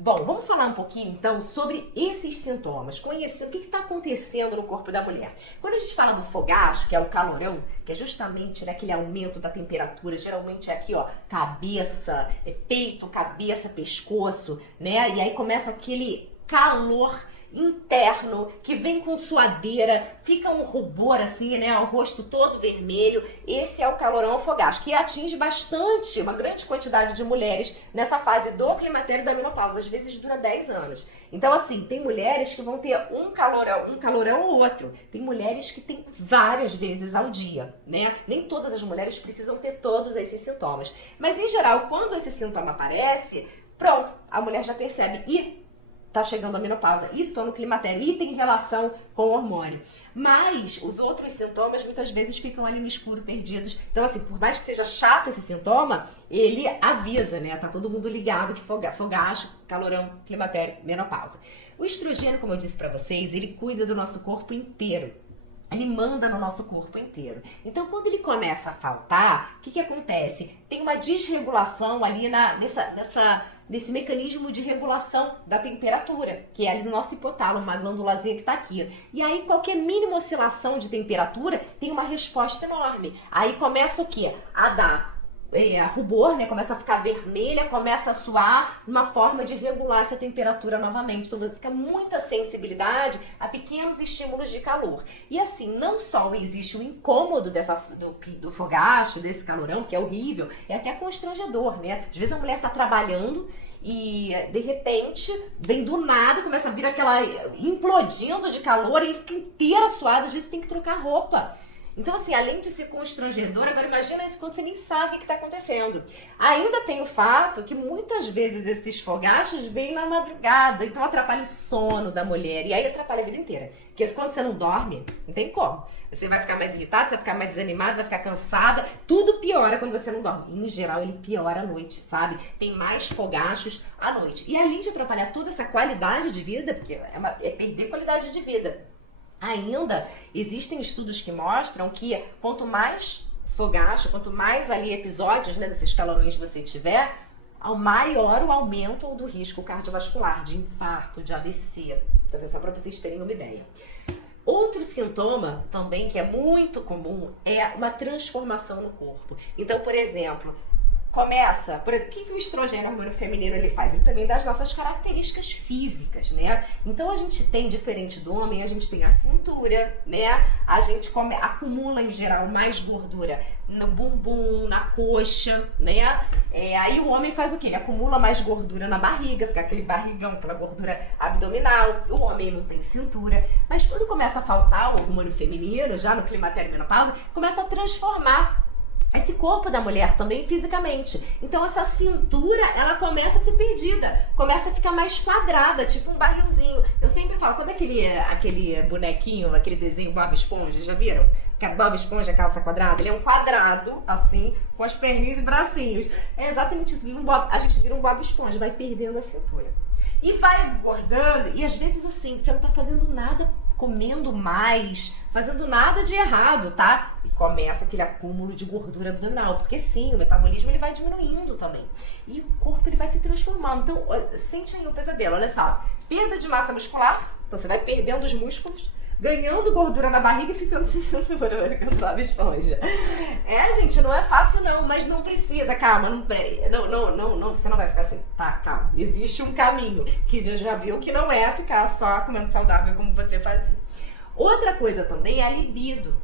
Bom, vamos falar um pouquinho então sobre esses sintomas, conhecendo o que está acontecendo no corpo da mulher. Quando a gente fala do fogacho, que é o calorão, que é justamente, né, aquele aumento da temperatura, geralmente é aqui, ó, cabeça, peito, cabeça, pescoço, né? E aí começa aquele calor interno que vem com suadeira, fica um rubor assim, né, o rosto todo vermelho. Esse é o calorão fogacho, que atinge bastante, uma grande quantidade de mulheres nessa fase do climatério e da menopausa, às vezes dura 10 anos. Então assim, tem mulheres que vão ter um calorão ou outro. Tem mulheres que tem várias vezes ao dia, né? Nem todas as mulheres precisam ter todos esses sintomas. Mas em geral, quando esse sintoma aparece, pronto, a mulher já percebe e tá chegando a menopausa, e tô no climatério, e tem relação com o hormônio. Mas os outros sintomas muitas vezes ficam ali no escuro, perdidos. Então assim, por mais que seja chato esse sintoma, ele avisa, né? Tá todo mundo ligado que fogacho, calorão, climatério, menopausa. O estrogênio, como eu disse pra vocês, ele cuida do nosso corpo inteiro. Ele manda no nosso corpo inteiro. Então, quando ele começa a faltar, o que acontece? Tem uma desregulação ali nesse mecanismo de regulação da temperatura, que é ali no nosso hipotálamo, uma glândulazinha que está aqui. E aí, qualquer mínima oscilação de temperatura tem uma resposta enorme. Aí começa o quê? A dar rubor, né? Começa a ficar vermelha, começa a suar, uma forma de regular essa temperatura novamente. Então fica muita sensibilidade a pequenos estímulos de calor. E assim, não só existe o incômodo do fogacho, desse calorão, que é horrível, é até constrangedor, né? Às vezes a mulher tá trabalhando e de repente vem do nada, começa a vir aquela implodindo de calor e fica inteira suada, às vezes tem que trocar roupa. Então, assim, além de ser constrangedor, agora imagina isso quando você nem sabe o que está acontecendo. Ainda tem o fato que muitas vezes esses fogachos vêm na madrugada, então atrapalha o sono da mulher e aí atrapalha a vida inteira. Porque quando você não dorme, não tem como. Você vai ficar mais irritado, você vai ficar mais desanimado, vai ficar cansada, tudo piora quando você não dorme. E, em geral, ele piora à noite, sabe? Tem mais fogachos à noite. E além de atrapalhar toda essa qualidade de vida, porque é perder qualidade de vida, ainda existem estudos que mostram que quanto mais fogacho, quanto mais ali episódios, né, desses calorões você tiver, ao maior o aumento do risco cardiovascular, de infarto, de AVC. Então, só para vocês terem uma ideia. Outro sintoma também que é muito comum é uma transformação no corpo. Então, por exemplo, o que o estrogênio, hormônio feminino, ele faz? Ele também dá as nossas características físicas, né? Então a gente tem, diferente do homem, a gente tem a cintura, né? A gente acumula em geral mais gordura no bumbum, na coxa, né? Aí o homem faz o quê? Ele acumula mais gordura na barriga, fica aquele barrigão, aquela gordura abdominal. O homem não tem cintura. Mas quando começa a faltar o hormônio feminino, já no climatério e menopausa, começa a transformar esse corpo da mulher também fisicamente. Então essa cintura, ela começa a ser perdida, começa a ficar mais quadrada, tipo um barrilzinho. Eu sempre falo, sabe aquele bonequinho, aquele desenho Bob Esponja, já viram? Que a Bob Esponja, calça quadrada, ele é um quadrado, assim, com as perninhas e bracinhos. É exatamente isso, a gente vira um Bob Esponja, vai perdendo a cintura. E vai engordando, e às vezes assim, você não tá fazendo nada, comendo mais, fazendo nada de errado, tá? E começa aquele acúmulo de gordura abdominal, porque sim, o metabolismo ele vai diminuindo também. E o corpo ele vai se transformando. Então, sente aí o pesadelo, olha só. Perda de massa muscular, então você vai perdendo os músculos, ganhando gordura na barriga e ficando sem cintura, Bob Esponja. Gente, não é fácil não, mas não precisa, calma, não, você não vai ficar assim, tá, calma. Existe um caminho, que você já viu que não é ficar só comendo saudável como você fazia. Outra coisa também é a libido.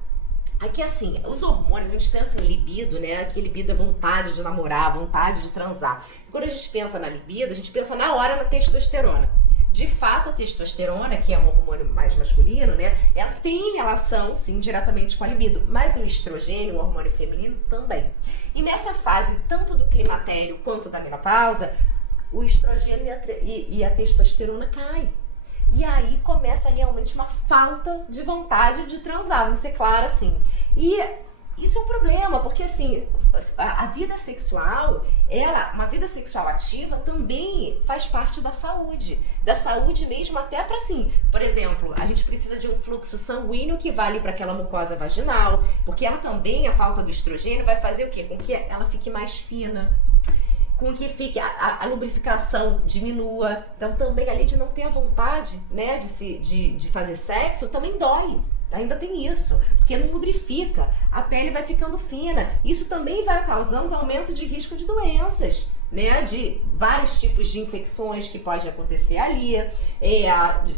Aqui assim, os hormônios, a gente pensa em libido, né? Que libido é vontade de namorar, vontade de transar. Quando a gente pensa na libido, a gente pensa na hora na testosterona. De fato, a testosterona, que é um hormônio mais masculino, né? Ela tem relação, sim, diretamente com a libido. Mas o estrogênio, o hormônio feminino, também. E nessa fase, tanto do climatério quanto da menopausa, o estrogênio e a testosterona caem. E aí começa realmente uma falta de vontade de transar, vamos ser claro assim. E isso é um problema, porque assim, a vida sexual, uma vida sexual ativa também faz parte da saúde mesmo, até para assim, por exemplo, a gente precisa de um fluxo sanguíneo que vá ali para aquela mucosa vaginal, porque ela também, a falta do estrogênio vai fazer o quê? Com que ela fique mais fina. com que fique a lubrificação diminua. Então também, além de não ter a vontade, né, de fazer sexo, também dói. Ainda tem isso, porque não lubrifica, a pele vai ficando fina. Isso também vai causando aumento de risco de doenças, né? De vários tipos de infecções que pode acontecer ali,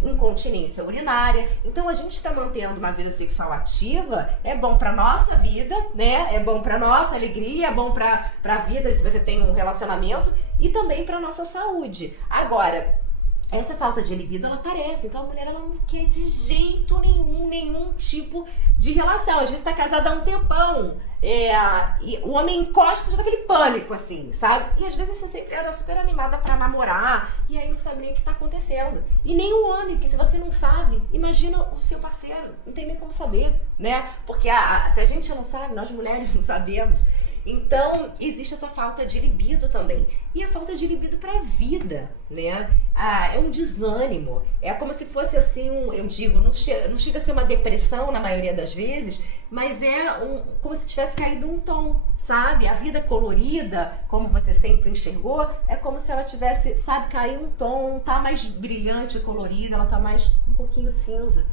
incontinência urinária. Então a gente está mantendo uma vida sexual ativa, é bom para nossa vida, né? É bom para nossa alegria, é bom para a vida se você tem um relacionamento e também para nossa saúde. Agora, essa falta de libido, ela aparece, então a mulher ela não quer de jeito nenhum tipo de relação. Às vezes tá casada há um tempão, e o homem encosta já daquele pânico, assim, sabe? E às vezes você sempre era super animada pra namorar, e aí não sabe nem o que tá acontecendo. E nem o homem, porque se você não sabe, imagina o seu parceiro, não tem nem como saber, né? Porque se a gente não sabe, nós mulheres não sabemos. Então, existe essa falta de libido também. E a falta de libido para a vida, né? É um desânimo. É como se fosse assim, eu digo, não chega a ser uma depressão na maioria das vezes, mas como se tivesse caído um tom, sabe? A vida colorida, como você sempre enxergou, é como se ela tivesse, sabe, caído um tom, não tá mais brilhante e colorida, ela tá mais um pouquinho cinza.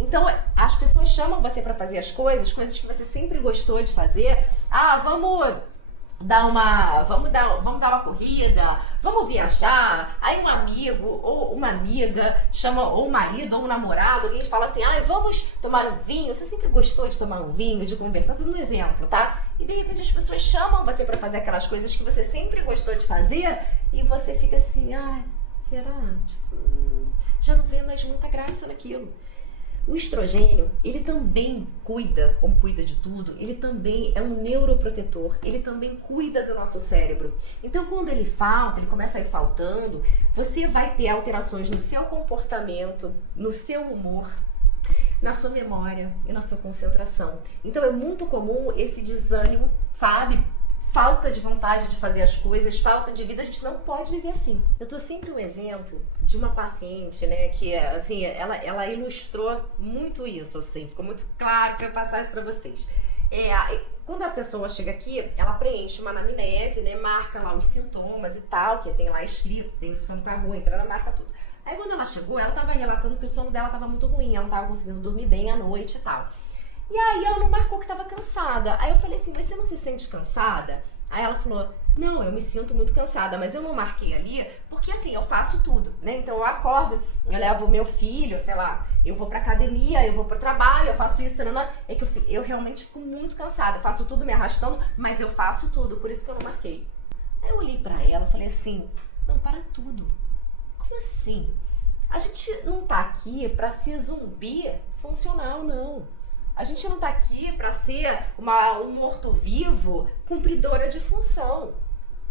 Então, as pessoas chamam você para fazer as coisas que você sempre gostou de fazer. Vamos dar uma corrida, vamos viajar. Aí um amigo ou uma amiga chama, ou um marido ou um namorado, alguém te fala assim, vamos tomar um vinho. Você sempre gostou de tomar um vinho, de conversar, isso é um exemplo, tá? E de repente as pessoas chamam você para fazer aquelas coisas que você sempre gostou de fazer e você fica assim, será? Já não vê mais muita graça naquilo. O estrogênio, ele também cuida, como cuida de tudo, ele também é um neuroprotetor, ele também cuida do nosso cérebro. Então, quando ele falta, ele começa a ir faltando, você vai ter alterações no seu comportamento, no seu humor, na sua memória e na sua concentração. Então, é muito comum esse desânimo, sabe? Falta de vontade de fazer as coisas, falta de vida, a gente não pode viver assim. Eu tô sempre um exemplo de uma paciente, né, que assim, ela ilustrou muito isso, assim, ficou muito claro para eu passar isso para vocês. Quando a pessoa chega aqui, ela preenche uma anamnese, né, marca lá os sintomas e tal, que tem lá escrito, se tem sono tá ruim, ela marca tudo. Aí quando ela chegou, ela tava relatando que o sono dela tava muito ruim, ela não tava conseguindo dormir bem à noite e tal. E aí ela não marcou que estava cansada. Aí eu falei assim, mas você não se sente cansada? Aí ela falou, não, eu me sinto muito cansada, mas eu não marquei ali porque assim, eu faço tudo, né? Então eu acordo, eu levo meu filho, sei lá, eu vou pra academia, eu vou pro trabalho, eu faço isso, é que eu realmente fico muito cansada, eu faço tudo me arrastando, mas eu faço tudo, por isso que eu não marquei. Aí eu olhei pra ela e falei assim, não, para tudo. Como assim? A gente não tá aqui pra ser zumbi funcional, não. A gente não tá aqui para ser um morto-vivo cumpridora de função.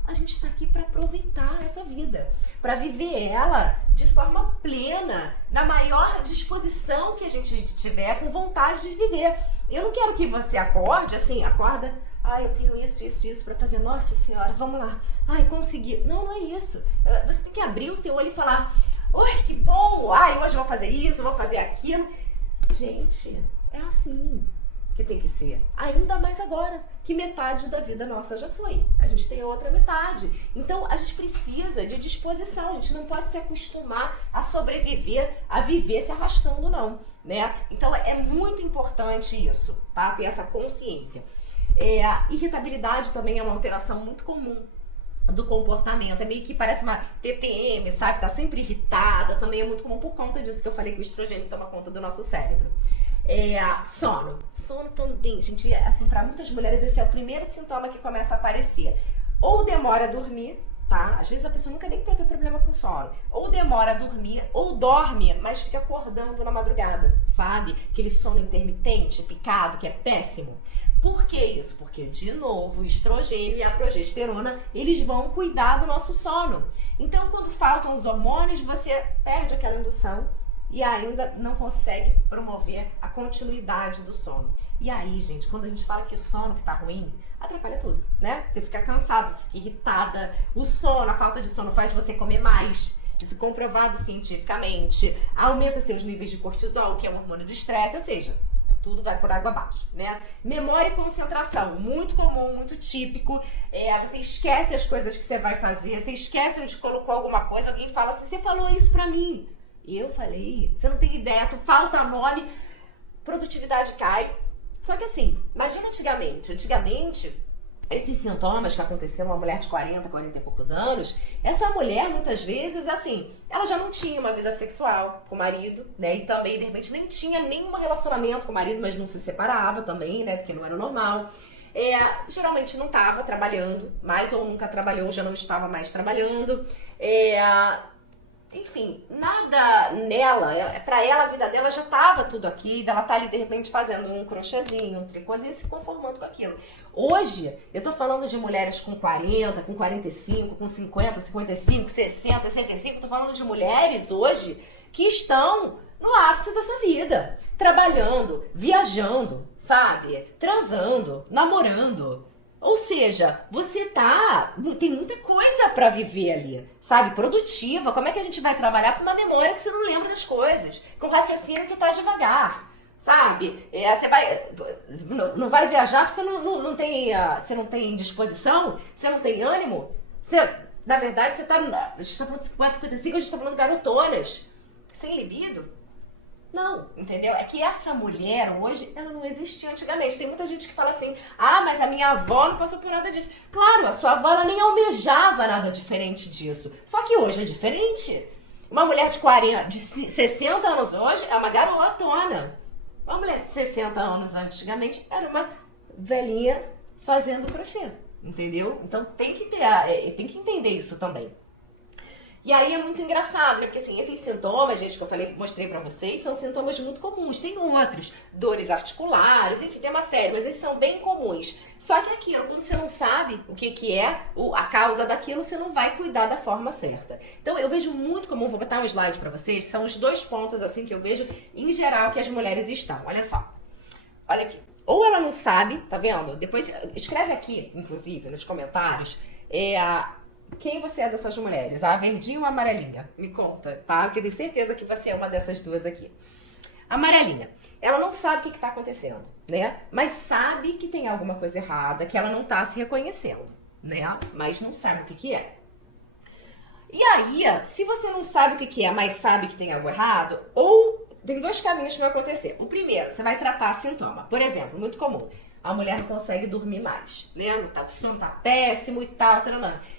A gente está aqui para aproveitar essa vida, para viver ela de forma plena, na maior disposição que a gente tiver, com vontade de viver. Eu não quero que você acorde, assim, acorda, eu tenho isso para fazer, nossa senhora, vamos lá, consegui. Não é isso. Você tem que abrir o seu olho e falar, oi, que bom, hoje eu vou fazer isso, eu vou fazer aquilo. Gente, é assim que tem que ser. Ainda mais agora, que metade da vida nossa já foi. A gente tem outra metade. Então, a gente precisa de disposição. A gente não pode se acostumar a sobreviver, a viver se arrastando, não, né? Então, é muito importante isso, tá? Ter essa consciência. A irritabilidade também é uma alteração muito comum do comportamento. É meio que parece uma TPM, sabe? Tá sempre irritada. Também é muito comum por conta disso que eu falei que o estrogênio toma conta do nosso cérebro. Sono. Sono também, gente, assim, para muitas mulheres esse é o primeiro sintoma que começa a aparecer. Ou demora a dormir, tá? Às vezes a pessoa nunca nem teve problema com sono. Ou demora a dormir, ou dorme, mas fica acordando na madrugada, sabe? Aquele sono intermitente, picado, que é péssimo. Por que isso? Porque, de novo, o estrogênio e a progesterona, eles vão cuidar do nosso sono. Então, quando faltam os hormônios, você perde aquela indução e ainda não consegue promover a continuidade do sono. E aí, gente, quando a gente fala que o sono que tá ruim, atrapalha tudo, né? Você fica cansada, você fica irritada. O sono, a falta de sono faz você comer mais. Isso comprovado cientificamente. Aumenta seus níveis de cortisol, que é o hormônio do estresse. Ou seja, tudo vai por água abaixo, né? Memória e concentração, muito comum, muito típico. Você esquece as coisas que você vai fazer, você esquece onde colocou alguma coisa, alguém fala assim, você falou isso pra mim. E eu falei, você não tem ideia, tu falta nome, produtividade cai. Só que assim, imagina antigamente, esses sintomas que aconteceram uma mulher de 40 e poucos anos, essa mulher, muitas vezes, assim, ela já não tinha uma vida sexual com o marido, né? E também, de repente, nem tinha nenhum relacionamento com o marido, mas não se separava também, né? Porque não era normal. Geralmente não estava trabalhando, mais ou nunca trabalhou, já não estava mais trabalhando. Enfim, nada nela, pra ela a vida dela já tava tudo aqui, ela tá ali de repente fazendo um crochêzinho, um tricôzinho, se conformando com aquilo. Hoje, eu tô falando de mulheres com 40, com 45, com 50, 55, 60, 65, tô falando de mulheres hoje que estão no ápice da sua vida, trabalhando, viajando, sabe? Transando, namorando. Ou seja, você tem muita coisa pra viver ali, sabe? Produtiva. Como é que a gente vai trabalhar com uma memória que você não lembra das coisas? Com raciocínio que tá devagar, sabe? Você não vai viajar porque você não tem disposição, você não tem ânimo. Na verdade, a gente tá falando de 50, 55, a gente tá falando de garotonas. Sem libido. Não, entendeu? É que essa mulher hoje, ela não existia antigamente. Tem muita gente que fala assim, mas a minha avó não passou por nada disso. Claro, a sua avó ela nem almejava nada diferente disso. Só que hoje é diferente. Uma mulher de 60 anos hoje é uma garotona. Uma mulher de 60 anos antigamente era uma velhinha fazendo crochê, entendeu? Então tem que entender isso também. E aí é muito engraçado, né? Porque assim, esses sintomas, gente, que eu mostrei pra vocês, são sintomas muito comuns. Tem outros, dores articulares, enfim, tem uma série, mas eles são bem comuns. Só que aquilo, quando você não sabe o que é a causa daquilo, você não vai cuidar da forma certa. Então eu vejo muito comum, vou botar um slide pra vocês, são os 2 pontos assim que eu vejo em geral que as mulheres estão. Olha só, olha aqui. Ou ela não sabe, tá vendo? Depois escreve aqui, inclusive, nos comentários, quem você é dessas mulheres? A verdinha ou a amarelinha? Me conta, tá? Porque eu tenho certeza que você é uma dessas duas aqui. A amarelinha, ela não sabe o que tá acontecendo, né? Mas sabe que tem alguma coisa errada, que ela não tá se reconhecendo, né? Mas não sabe o que é. E aí, se você não sabe o que é, mas sabe que tem algo errado, ou tem 2 caminhos que vai acontecer. O primeiro, você vai tratar sintoma. Por exemplo, muito comum, a mulher não consegue dormir mais, né? O sono tá péssimo e tal,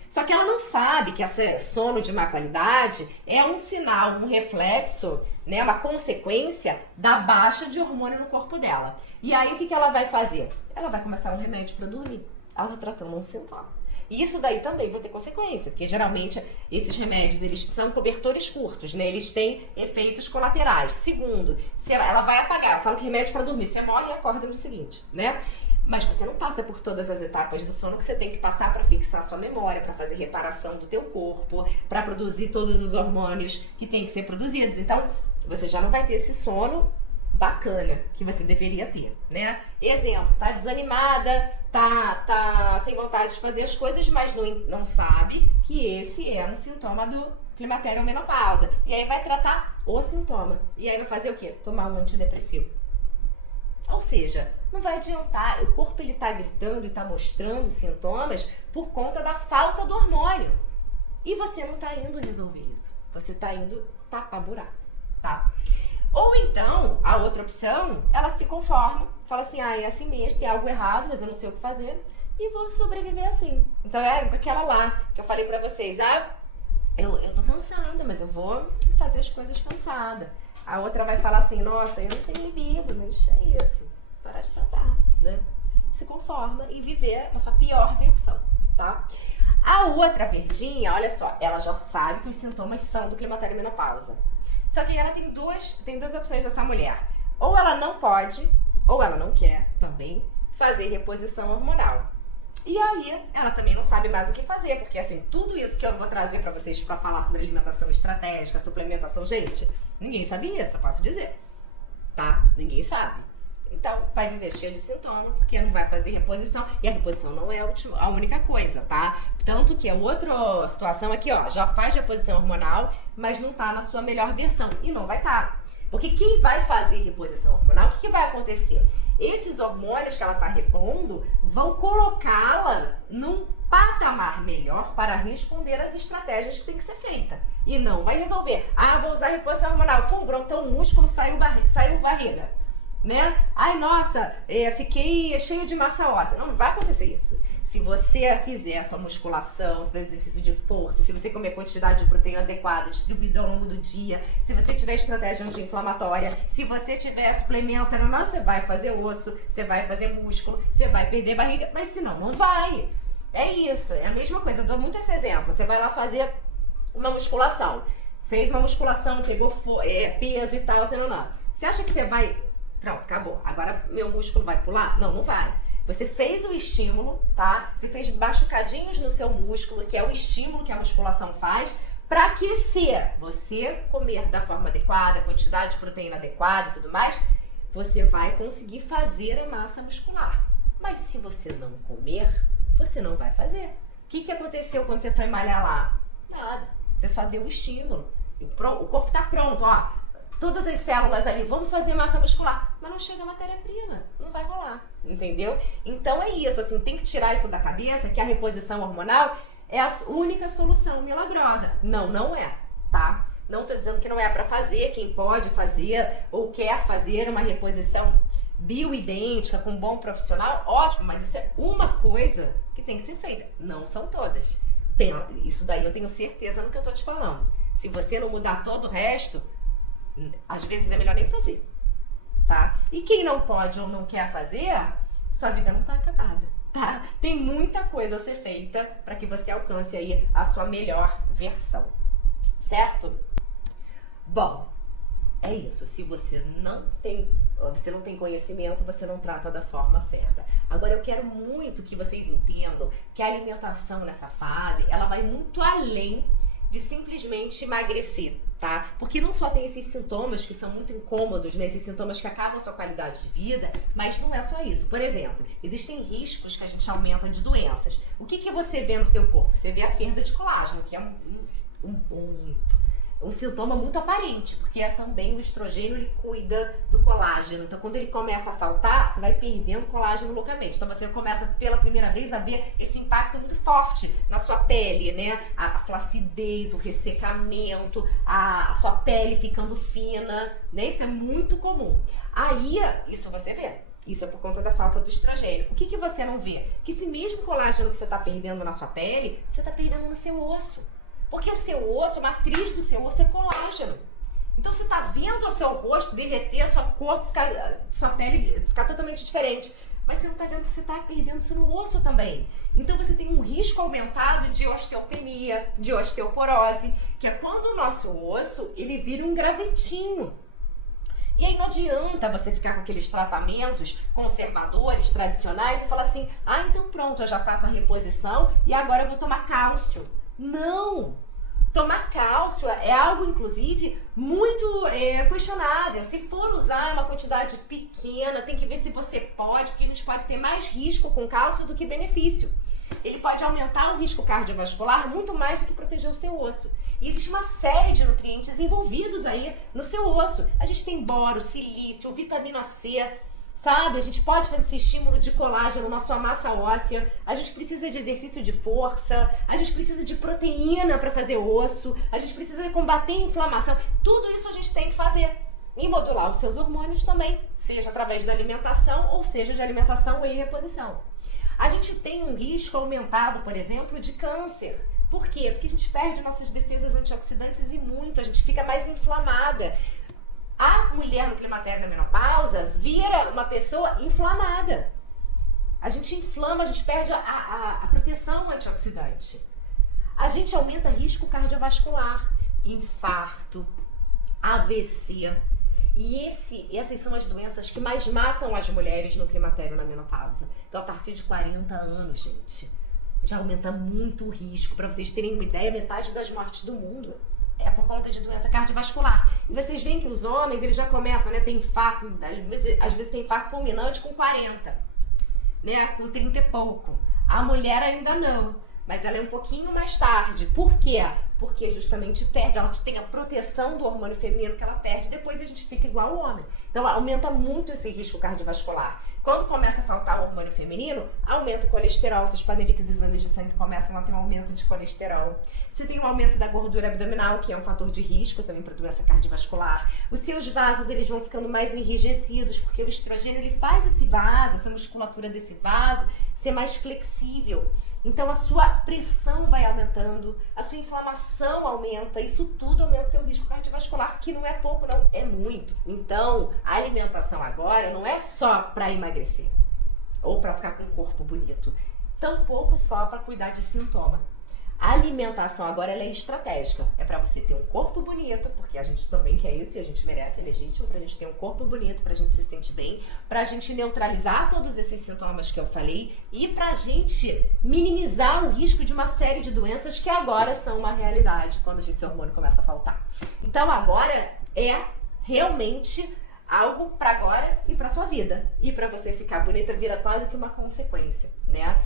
Só que ela não sabe que esse sono de má qualidade é um sinal, um reflexo, né, uma consequência da baixa de hormônio no corpo dela. E aí o que ela vai fazer? Ela vai começar um remédio para dormir. Ela tá tratando um sintoma. E isso daí também vai ter consequência, porque geralmente esses remédios, eles são cobertores curtos, né? Eles têm efeitos colaterais. Segundo, ela vai apagar. Eu falo que remédio para dormir, você morre e acorda no seguinte, né? Mas você não passa por todas as etapas do sono que você tem que passar para fixar sua memória, para fazer reparação do teu corpo, para produzir todos os hormônios que tem que ser produzidos. Então, você já não vai ter esse sono bacana que você deveria ter, né? Exemplo, tá desanimada, tá sem vontade de fazer as coisas, mas não sabe que esse é um sintoma do climatério ou menopausa. E aí vai tratar o sintoma. E aí vai fazer o quê? Tomar um antidepressivo. Ou seja, não vai adiantar, o corpo ele tá gritando e tá mostrando sintomas por conta da falta do hormônio. E você não tá indo resolver isso. Você tá indo tapar buraco, tá? Ou então, a outra opção, ela se conforma, fala assim, é assim mesmo, tem algo errado, mas eu não sei o que fazer, e vou sobreviver assim. Então é aquela lá, que eu falei pra vocês, eu tô cansada, mas eu vou fazer as coisas cansada. A outra vai falar assim, nossa, eu não tenho libido, mas é isso, parar de transar, né? Se conforma e viver a sua pior versão, tá? A outra verdinha, olha só, ela já sabe que os sintomas são do climatério e menopausa. Só que ela tem duas opções dessa mulher. Ou ela não pode, ou ela não quer também fazer reposição hormonal. E aí, ela também não sabe mais o que fazer, porque assim, tudo isso que eu vou trazer pra vocês pra falar sobre alimentação estratégica, suplementação, gente, ninguém sabia, só posso dizer, tá? Ninguém sabe. Então, vai viver cheio de sintoma, porque não vai fazer reposição. E a reposição não é a única coisa, tá? Tanto que a outra situação aqui, ó, já faz reposição hormonal, mas não tá na sua melhor versão. E não vai estar. Porque quem vai fazer reposição hormonal, o que vai acontecer? Esses hormônios que ela está repondo vão colocá-la num patamar melhor para responder às estratégias que tem que ser feita. E não vai resolver. Ah, vou usar reposição hormonal. Pum, brotou um músculo, saiu barriga. Né? Ai, nossa, fiquei cheio de massa óssea. Não vai acontecer isso. Se você fizer a sua musculação, se fizer exercício de força, se você comer quantidade de proteína adequada, distribuída ao longo do dia, se você tiver estratégia anti-inflamatória, se você tiver suplemento, você vai fazer osso, você vai fazer músculo, você vai perder barriga, mas se não, não vai. É isso, é a mesma coisa. Eu dou muito esse exemplo. Você vai lá fazer uma musculação, fez uma musculação, pegou peso e tal, Você acha que você vai... Pronto, acabou. Agora meu músculo vai pular? Não, não vai. Você fez o estímulo, tá? Você fez machucadinhos no seu músculo, que é o estímulo que a musculação faz, para aquecer. Você comer da forma adequada, quantidade de proteína adequada e tudo mais, você vai conseguir fazer a massa muscular. Mas se você não comer, você não vai fazer. O que aconteceu quando você foi malhar lá? Nada. Você só deu o estímulo. O corpo tá pronto, ó. Todas as células ali, vamos fazer massa muscular. Mas não chega a matéria-prima, não vai rolar, entendeu? Então é isso, assim, tem que tirar isso da cabeça, que a reposição hormonal é a única solução milagrosa. Não, não é, tá? Não tô dizendo que não é pra fazer, quem pode fazer ou quer fazer uma reposição bioidêntica com um bom profissional, ótimo, mas isso é uma coisa que tem que ser feita. Não são todas. Isso daí eu tenho certeza no que eu tô te falando. Se você não mudar todo o resto, às vezes é melhor nem fazer, tá? E quem não pode ou não quer fazer, sua vida não tá acabada, tá? Tem muita coisa a ser feita para que você alcance aí a sua melhor versão, certo? Bom, é isso. Se você não tem conhecimento, você não trata da forma certa. Agora, eu quero muito que vocês entendam que a alimentação nessa fase, ela vai muito além de simplesmente emagrecer, tá? Porque não só tem esses sintomas que são muito incômodos, né? Esses sintomas que acabam a sua qualidade de vida, mas não é só isso. Por exemplo, existem riscos que a gente aumenta de doenças. O que você vê no seu corpo? Você vê a perda de colágeno, que é um sintoma muito aparente, porque é também o estrogênio, ele cuida do colágeno. Então, quando ele começa a faltar, você vai perdendo colágeno loucamente. Então, você começa pela primeira vez a ver esse impacto muito forte na sua pele, né? A flacidez, o ressecamento, a sua pele ficando fina, né? Isso é muito comum. Aí, isso você vê. Isso é por conta da falta do estrogênio. O que você não vê? Que esse mesmo colágeno que você está perdendo na sua pele, você está perdendo no seu osso. Porque o seu osso, a matriz do seu osso é colágeno. Então você tá vendo o seu rosto derreter, seu corpo, sua pele ficar totalmente diferente. Mas você não tá vendo que você tá perdendo isso no osso também. Então você tem um risco aumentado de osteopenia, de osteoporose, que é quando o nosso osso, ele vira um gravetinho. E aí não adianta você ficar com aqueles tratamentos conservadores, tradicionais, e falar assim, então pronto, eu já faço a reposição e agora eu vou tomar cálcio. Não! Tomar cálcio é algo, inclusive, muito questionável. Se for usar uma quantidade pequena, tem que ver se você pode, porque a gente pode ter mais risco com cálcio do que benefício. Ele pode aumentar o risco cardiovascular muito mais do que proteger o seu osso. E existe uma série de nutrientes envolvidos aí no seu osso. A gente tem boro, silício, vitamina C, sabe? A gente pode fazer esse estímulo de colágeno na sua massa óssea, a gente precisa de exercício de força, a gente precisa de proteína para fazer osso, a gente precisa combater a inflamação. Tudo isso a gente tem que fazer. E modular os seus hormônios também, seja através da alimentação ou seja de alimentação e reposição. A gente tem um risco aumentado, por exemplo, de câncer. Por quê? Porque a gente perde nossas defesas antioxidantes e muito, a gente fica mais inflamada. A mulher no climatério da menopausa vira uma pessoa inflamada. A gente inflama, a gente perde a proteção antioxidante. A gente aumenta risco cardiovascular, infarto, AVC. E essas são as doenças que mais matam as mulheres no climatério na menopausa. Então, a partir de 40 anos, gente, já aumenta muito o risco. Para vocês terem uma ideia, metade das mortes do mundo é por conta de doença cardiovascular. E vocês veem que os homens, eles já começam, né, ter infarto, às vezes tem infarto fulminante com 40, né, com 30 e pouco. A mulher ainda não, mas ela é um pouquinho mais tarde. Por quê? porque justamente perde, ela tem a proteção do hormônio feminino que ela perde, depois a gente fica igual ao homem. Então aumenta muito esse risco cardiovascular. Quando começa a faltar o hormônio feminino, aumenta o colesterol. Vocês podem ver que os exames de sangue começam a ter um aumento de colesterol. Você tem um aumento da gordura abdominal, que é um fator de risco também para doença cardiovascular. Os seus vasos, eles vão ficando mais enrijecidos, porque o estrogênio, ele faz esse vaso, essa musculatura desse vaso, ser mais flexível. Então a sua pressão vai aumentando, a sua inflamação aumenta, isso tudo aumenta o seu risco cardiovascular, que não é pouco não, é muito. Então a alimentação agora não é só para emagrecer ou para ficar com um corpo bonito, tampouco só para cuidar de sintoma. A alimentação agora ela é estratégica, é para você ter um corpo bonito, porque a gente também quer isso e a gente merece, é legítimo pra gente ter um corpo bonito, pra gente se sentir bem, pra gente neutralizar todos esses sintomas que eu falei e pra gente minimizar o risco de uma série de doenças que agora são uma realidade quando esse hormônio começa a faltar. Então agora é realmente algo pra agora e pra sua vida. E pra você ficar bonita vira quase que uma consequência, né?